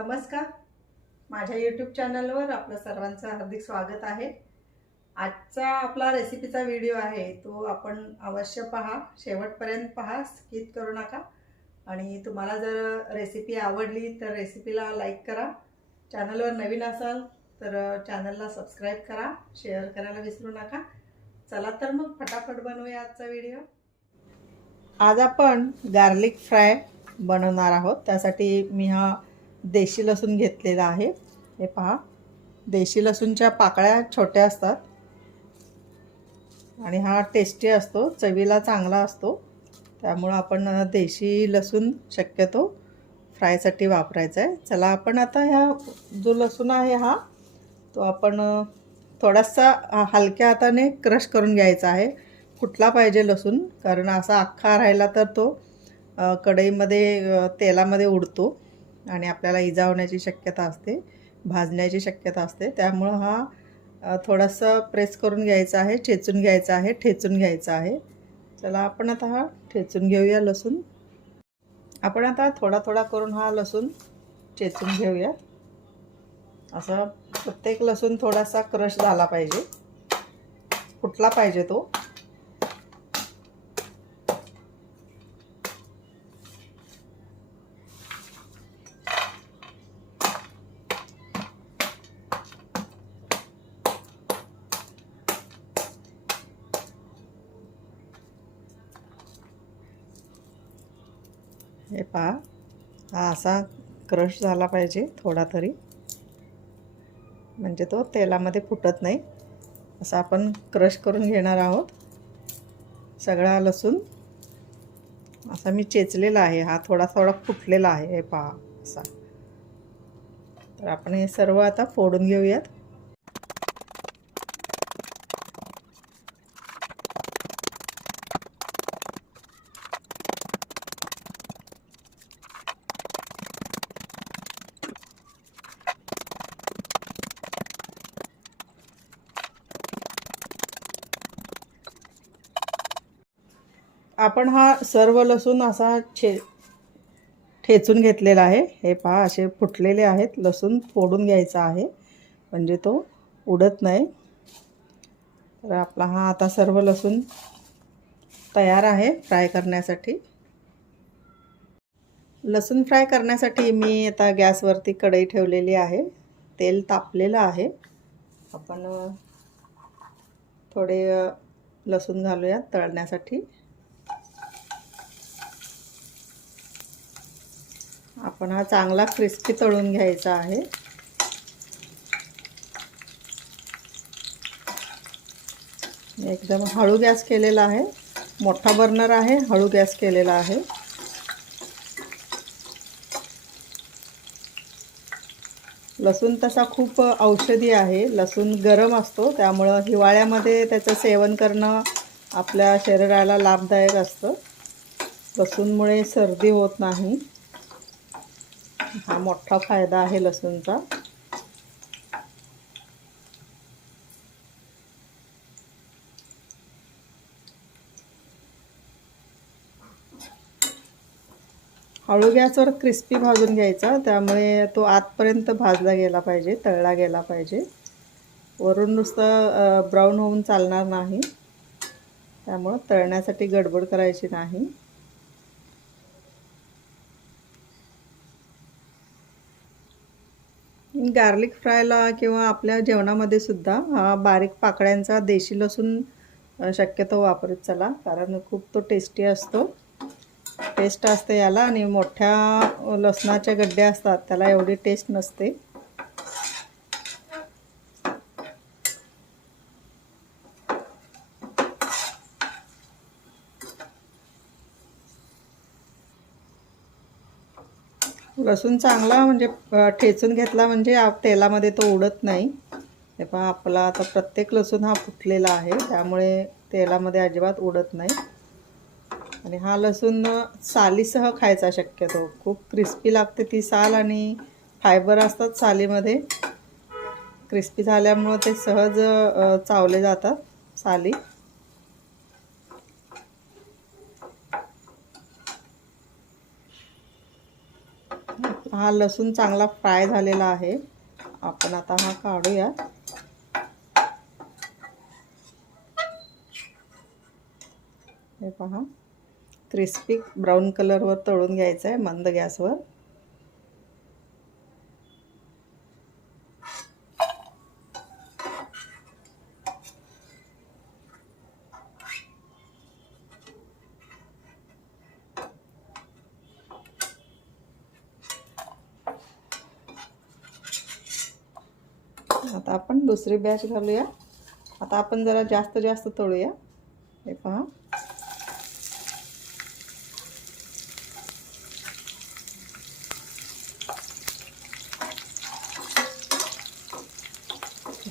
नमस्कार. माझ्या यूट्यूब चॅनलवर आपलं सर्वांचं हार्दिक स्वागत आहे. आजचा आपला रेसिपीचा व्हिडिओ आहे तो आपण अवश्य पहा, शेवटपर्यंत पहा, स्किप करू नका. आणि तुम्हाला जर रेसिपी आवडली तर रेसिपीला लाईक करा. चॅनलवर नवीन असाल तर चॅनलला सबस्क्राईब करा, शेअर करायला विसरू नका. चला तर मग फटाफट बनवूया आजचा व्हिडिओ. आज आपण गार्लिक फ्राय बनवणार आहोत. त्यासाठी मी हा देशी लसूण घेतलेला आहे. हे पहा, देशी लसूणच्या पाकळ्या छोट्या असतात आणि हा टेस्टी असतो, चवीला चांगला असतो. त्यामुळे आपण देशी लसूण शक्यतो फ्रायसाठी वापरायचा आहे. चला आपण आता ह्या जो लसूण आहे हा तो आपण थोडासा हलक्या हाताने क्रश करून घ्यायचा आहे. कुठला पाहिजे लसूण, कारण असा अख्खा राहिला तर तो कढईमध्ये तेलामध्ये उडतो आणि आपल्याला इजा होण्याची शक्यता असते, भाजण्याची शक्यता असते. त्यामुळं हा थोडासा प्रेस करून घ्यायचा आहे, चेचून घ्यायचा आहे, ठेचून घ्यायचा आहे. चला आपण आता हा ठेचून घेऊया लसूण. आपण आता थोडा थोडा करून हा लसूण चेचून घेऊया. असा प्रत्येक लसूण थोडासा क्रश झाला पाहिजे, कुठला पाहिजे तो. हे पहा, हा असा क्रश झाला पाहिजे थोडा तरी, म्हणजे तो तेलामध्ये फुटत नाही. असं आपण क्रश करून घेणार आहोत. सगळा लसूण असा मी चेचलेला आहे, हा थोडा थोडा फुटलेला आहे. हे पहा असा. तर आपण हे सर्व आता फोडून घेऊयात. आपण हा सर्व लसूण असा ठेचून घेतलेला आहे. हे पहा, असे फुटलेले आहेत. लसूण फोडून घ्यायचा आहे म्हणजे तो उडत नाही. तर आपला हा आता सर्व लसूण तयार आहे फ्राय करण्यासाठी. लसूण फ्राय करण्यासाठी मी आता गॅसवरती कढई ठेवलेली आहे. तेल तापलेलं आहे. आपण थोडे लसूण घालूया तळण्यासाठी. आपण हा चांगला क्रिस्पी तळून घ्यायचा आहे. एकदम हळू गॅस केलेला आहे. मोठा बर्नर आहे, हळू गॅस केलेला आहे. लसूण तसा खूप औषधी आहे. लसूण गरम असतो, त्यामुळं हिवाळ्यामध्ये त्याचं सेवन करणं आपल्या शरीराला लाभदायक असतं. लसूणमुळे सर्दी होत नाही, हा मोठा फायदा आहे लसूणचा. हळू गॅसवर क्रिस्पी भाजून घ्यायचा, त्यामुळे तो आतपर्यंत भाजला गेला पाहिजे, तळला गेला पाहिजे. वरून नुसतं ब्राऊन होऊन चालणार नाही, त्यामुळं तळण्यासाठी गडबड करायची नाही. गार्लिक फ्रायला किंवा आपल्या जेवणामध्ये सुद्धा हा बारीक पाकळ्यांचा देशी लसूण शक्यतो वापरत चला, कारण खूप तो टेस्टी असतो. टेस्ट असते याला, आणि मोठ्या लसणाच्या गड्ड्या असतात त्याला एवढी टेस्ट नसते. लसूण चांगला म्हणजे ठेचून घेतला म्हणजे तेलामध्ये तो उडत नाही. हे पहा, आपला आता प्रत्येक लसूण हा फुटलेला आहे, त्यामुळे तेलामध्ये अजिबात उडत नाही. आणि हा लसूण सालीसह खायचा शक्यतो. खूप क्रिस्पी लागते ती साल, आणि फायबर असतात सालीमध्ये. क्रिस्पी झाल्यामुळं ते सहज चावले जातात साली. हा लसूण चांगला फ्राय झालेला आहे. आपण आता हा काढूया. हे पहा, क्रिस्पी ब्राऊन कलरवर तळून घ्यायचं आहे मंद गॅसवर. आता आपण दुसरी बॅच घालूया. आता आपण जरा जास्त तळूया. हे पहा,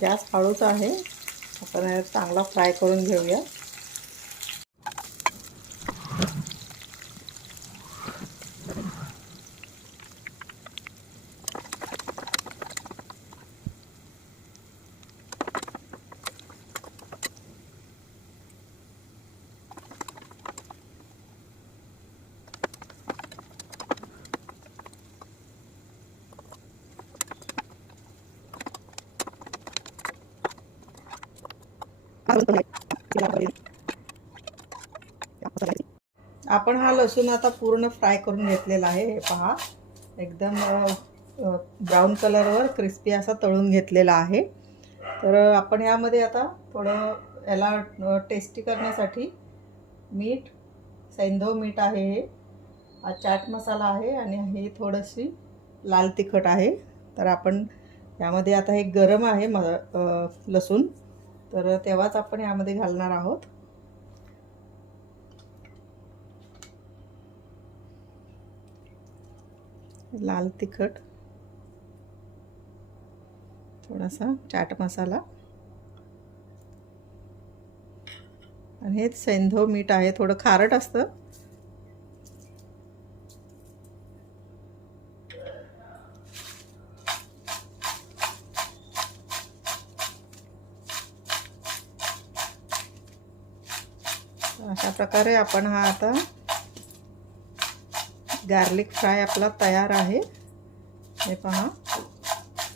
गॅस हळूच आहे. आपण चांगला फ्राय करून घेऊया. आपण हा लसूण आता पूर्ण फ्राय करून घेतलेला आहे. हे पहा, एकदम ब्राऊन कलरवर क्रिस्पी असा तळून घेतलेला आहे. तर आपण यामध्ये आता थोडं याला टेस्टी करण्यासाठी मीठ, सैंधव मीठ आहे, हे चाट मसाला आहे आणि हे थोडीशी लाल तिखट आहे. तर आपण यामध्ये आता हे गरम आहे लसूण, तर तेव्हाच आपण यामध्ये घालणार आहोत. लाल तिखट, थोडासा चाट मसाला आणि हे सैंधव मीठ आहे, थोडं खारट असतं. अशा प्रकारे आपण हा आता गार्लिक फ्राय आपला तयार आहे. हे पहा,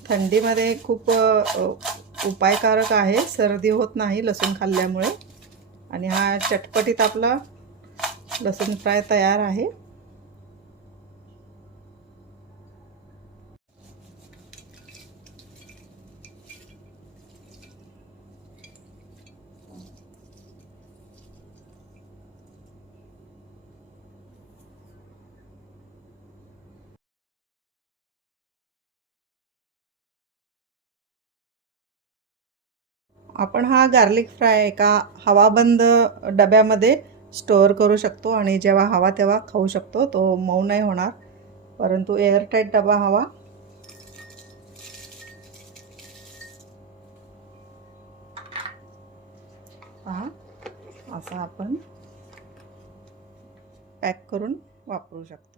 थंडीमध्ये खूप उपायकारक आहे. सर्दी होत नाही लसूण खाल्ल्यामुळे. आणि हा चटपटीत आपला लसूण फ्राय तयार आहे. आपण हा गार्लिक फ्राय एका हवाबंद डब्यामध्ये स्टोअर करू शकतो आणि जेव्हा हवा तेव्हा खाऊ शकतो. तो मऊ नाही होणार, परंतु एअरटाईट डबा हवा. पहा, असा आपण पॅक करून वापरू शकतो.